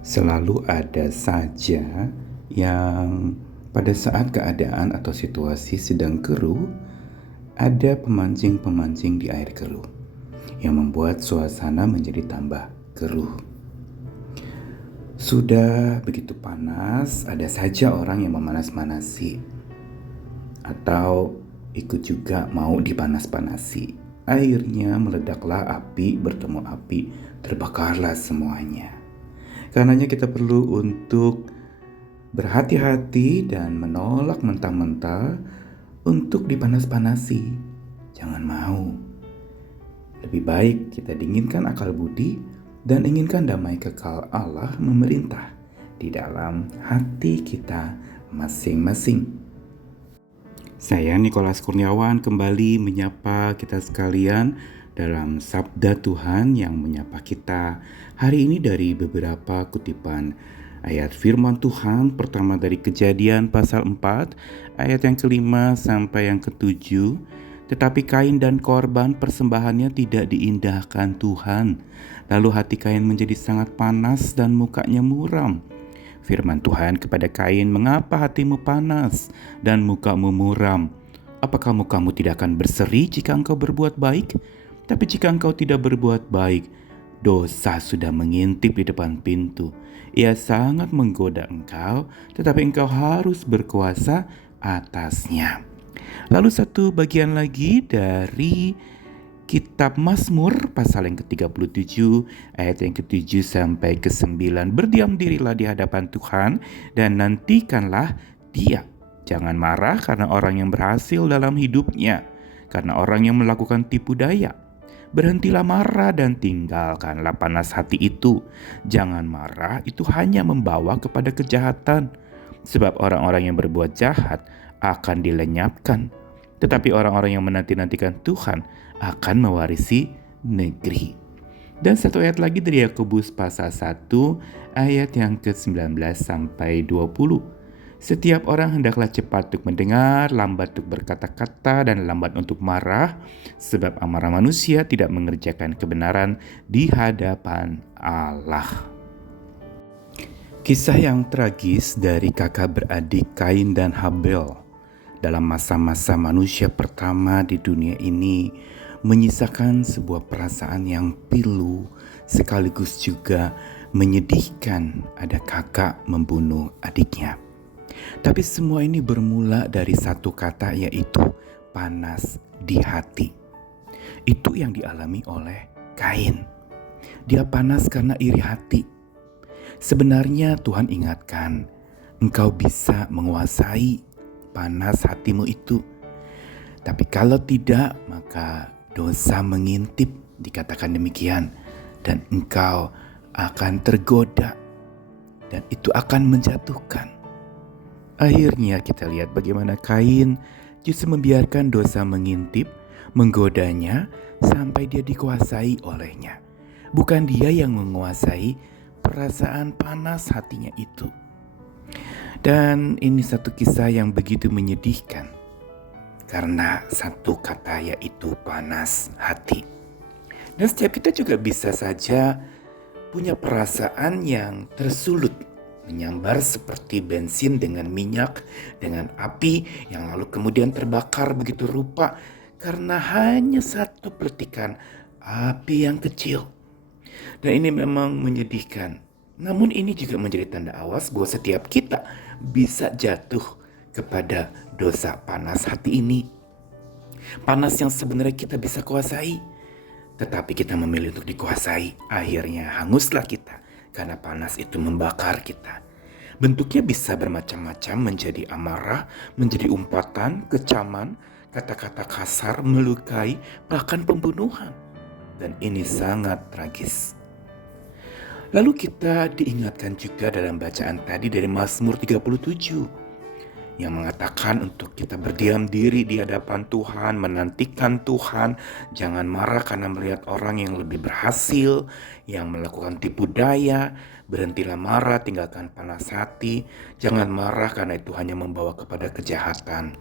Selalu ada saja yang pada saat keadaan atau situasi sedang keruh, ada pemancing-pemancing di air keruh yang membuat suasana menjadi tambah keruh. Sudah begitu panas, ada saja orang yang memanas-manasi atau ikut juga mau dipanas-panasi. Akhirnya meledaklah api, bertemu api, terbakarlah semuanya. Karenanya kita perlu untuk berhati-hati dan menolak mentah-mentah untuk dipanas-panasi. Jangan mau. Lebih baik kita dinginkan akal budi dan inginkan damai kekal Allah memerintah di dalam hati kita masing-masing. Saya Nikolas Kurniawan kembali menyapa kita sekalian dalam Sabda Tuhan yang menyapa kita hari ini dari beberapa kutipan ayat firman Tuhan. Pertama dari Kejadian pasal 4 ayat yang kelima sampai yang ketujuh. Tetapi Kain dan korban persembahannya tidak diindahkan Tuhan. Lalu hati Kain menjadi sangat panas dan mukanya muram. Firman Tuhan kepada Kain, "Mengapa hatimu panas dan mukamu muram? Apakah mukamu tidak akan berseri jika engkau berbuat baik? Tapi jika engkau tidak berbuat baik, dosa sudah mengintip di depan pintu. Ia sangat menggoda engkau, tetapi engkau harus berkuasa atasnya." Lalu satu bagian lagi dari Kitab Mazmur pasal yang ke-37 ayat yang ke-7 sampai ke-9. "Berdiam dirilah di hadapan Tuhan dan nantikanlah Dia. Jangan marah karena orang yang berhasil dalam hidupnya, karena orang yang melakukan tipu daya. Berhentilah marah dan tinggalkanlah panas hati itu. Jangan marah, itu hanya membawa kepada kejahatan. Sebab orang-orang yang berbuat jahat akan dilenyapkan, tetapi orang-orang yang menanti-nantikan Tuhan akan mewarisi negeri." Dan satu ayat lagi dari Yakobus pasal 1 ayat yang ke-19 sampai 20. "Setiap orang hendaklah cepat untuk mendengar, lambat untuk berkata-kata, dan lambat untuk marah, sebab amarah manusia tidak mengerjakan kebenaran di hadapan Allah." Kisah yang tragis dari kakak beradik Kain dan Habel dalam masa-masa manusia pertama di dunia ini menyisakan sebuah perasaan yang pilu, sekaligus juga menyedihkan. Ada kakak membunuh adiknya. Tapi semua ini bermula dari satu kata, yaitu panas di hati. Itu yang dialami oleh Kain. Dia panas karena iri hati. Sebenarnya Tuhan ingatkan, engkau bisa menguasai panas hatimu itu. Tapi kalau tidak, maka dosa mengintip, dikatakan demikian, dan engkau akan tergoda, dan itu akan menjatuhkan. Akhirnya kita lihat bagaimana Kain justru membiarkan dosa mengintip, menggodanya sampai dia dikuasai olehnya. Bukan dia yang menguasai perasaan panas hatinya itu. Dan ini satu kisah yang begitu menyedihkan karena satu kata, yaitu panas hati. Dan setiap kita juga bisa saja punya perasaan yang tersulut, menyambar seperti bensin dengan minyak, dengan api yang lalu kemudian terbakar begitu rupa karena hanya satu peletikan api yang kecil. Dan ini memang menyedihkan. Namun ini juga menjadi tanda awas bahwa setiap kita bisa jatuh kepada dosa panas hati ini. Panas yang sebenarnya kita bisa kuasai, tetapi kita memilih untuk dikuasai. Akhirnya hanguslah kita karena panas itu membakar kita. Bentuknya bisa bermacam-macam, menjadi amarah, menjadi umpatan, kecaman, kata-kata kasar, melukai, bahkan pembunuhan. Dan ini sangat tragis. Lalu kita diingatkan juga dalam bacaan tadi dari Mazmur 37 yang mengatakan untuk kita berdiam diri di hadapan Tuhan, menantikan Tuhan, jangan marah karena melihat orang yang lebih berhasil, yang melakukan tipu daya, berhentilah marah, tinggalkan panas hati, jangan marah karena itu hanya membawa kepada kejahatan.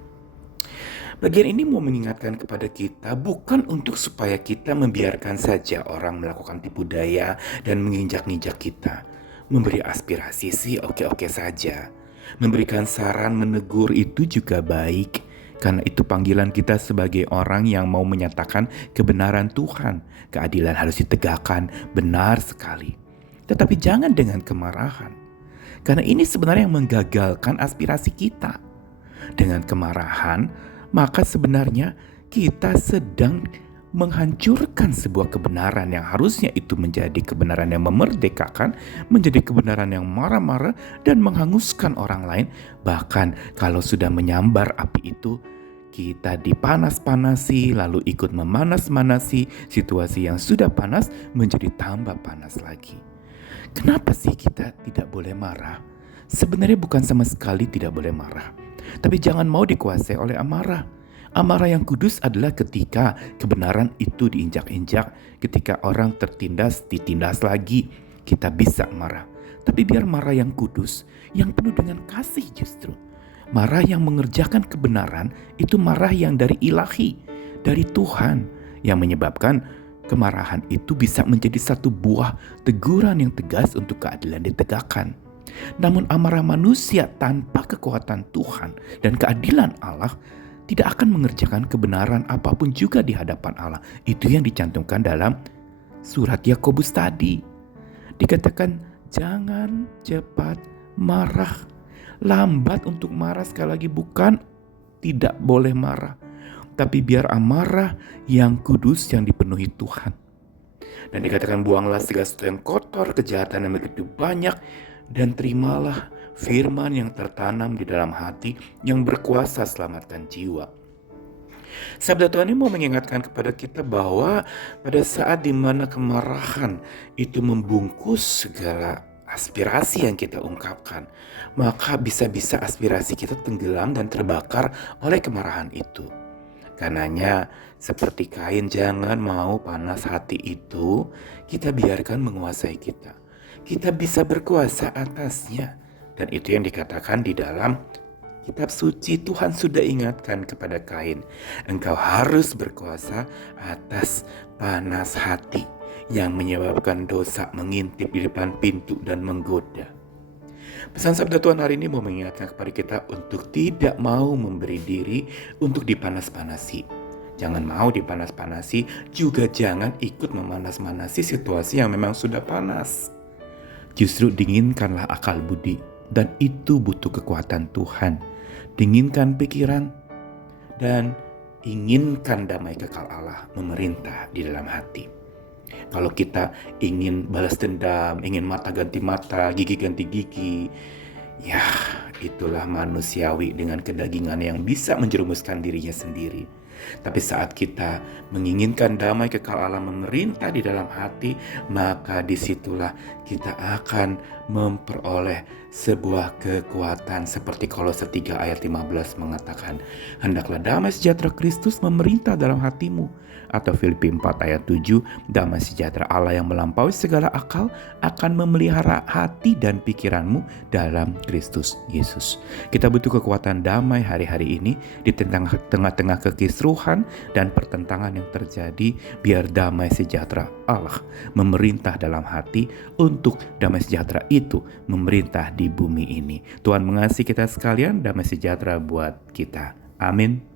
Bagian ini mau mengingatkan kepada kita bukan untuk supaya kita membiarkan saja orang melakukan tipu daya dan menginjak-injak kita. Memberi aspirasi sih oke-oke saja. Memberikan saran, menegur itu juga baik. Karena itu panggilan kita sebagai orang yang mau menyatakan kebenaran Tuhan. Keadilan harus ditegakkan, benar sekali. Tetapi jangan dengan kemarahan. Karena ini sebenarnya yang menggagalkan aspirasi kita. Dengan kemarahan, maka sebenarnya kita sedang menghancurkan sebuah kebenaran yang harusnya itu menjadi kebenaran yang memerdekakan, menjadi kebenaran yang marah-marah dan menghanguskan orang lain. Bahkan kalau sudah menyambar api itu, kita dipanas-panasi lalu ikut memanas-manasi situasi yang sudah panas menjadi tambah panas lagi. Kenapa sih kita tidak boleh marah? Sebenarnya bukan sama sekali tidak boleh marah, tapi jangan mau dikuasai oleh amarah. Amarah yang kudus adalah ketika kebenaran itu diinjak-injak, ketika orang tertindas, ditindas lagi, kita bisa marah. Tapi biar marah yang kudus, yang penuh dengan kasih justru. Marah yang mengerjakan kebenaran itu marah yang dari ilahi, dari Tuhan, yang menyebabkan kemarahan itu bisa menjadi satu buah teguran yang tegas untuk keadilan ditegakkan. Namun amarah manusia tanpa kekuatan Tuhan dan keadilan Allah tidak akan mengerjakan kebenaran apapun juga di hadapan Allah. Itu yang dicantumkan dalam surat Yakobus tadi. Dikatakan jangan cepat marah. Lambat untuk marah, sekali lagi bukan tidak boleh marah. Tapi biar amarah yang kudus yang dipenuhi Tuhan. Dan dikatakan buanglah segala sesuatu yang kotor, kejahatan yang begitu banyak, dan terimalah firman yang tertanam di dalam hati yang berkuasa selamatkan jiwa. Sabda Tuhan ini mau mengingatkan kepada kita bahwa pada saat dimana kemarahan itu membungkus segala aspirasi yang kita ungkapkan, maka bisa-bisa aspirasi kita tenggelam dan terbakar oleh kemarahan itu. Karenanya seperti Kain, jangan mau panas hati itu kita biarkan menguasai kita. Kita bisa berkuasa atasnya. Dan itu yang dikatakan di dalam kitab suci. Tuhan sudah ingatkan kepada Kain, engkau harus berkuasa atas panas hati yang menyebabkan dosa mengintip di depan pintu dan menggoda. Pesan sabda Tuhan hari ini mau mengingatkan kepada kita untuk tidak mau memberi diri untuk dipanas-panasi. Jangan mau dipanas-panasi, juga jangan ikut memanas-manasi situasi yang memang sudah panas. Justru dinginkanlah akal budi, dan itu butuh kekuatan Tuhan. Dinginkan pikiran dan inginkan damai kekal Allah memerintah di dalam hati. Kalau kita ingin balas dendam, ingin mata ganti mata, gigi ganti gigi, ya itulah manusiawi dengan kedagingan yang bisa menjerumuskan dirinya sendiri. Tapi saat kita menginginkan damai kekal Allah memerintah di dalam hati, maka disitulah kita akan memperoleh sebuah kekuatan seperti Kolose 3 ayat 15 mengatakan, hendaklah damai sejahtera Kristus memerintah dalam hatimu. Atau Filipi 4 ayat 7, damai sejahtera Allah yang melampaui segala akal akan memelihara hati dan pikiranmu dalam Kristus Yesus. Kita butuh kekuatan damai hari-hari ini di tengah-tengah kekisruhan dan pertentangan yang terjadi. Biar damai sejahtera Allah memerintah dalam hati, untuk damai sejahtera itu memerintah di bumi ini. Tuhan mengasihi kita sekalian, damai sejahtera buat kita. Amin.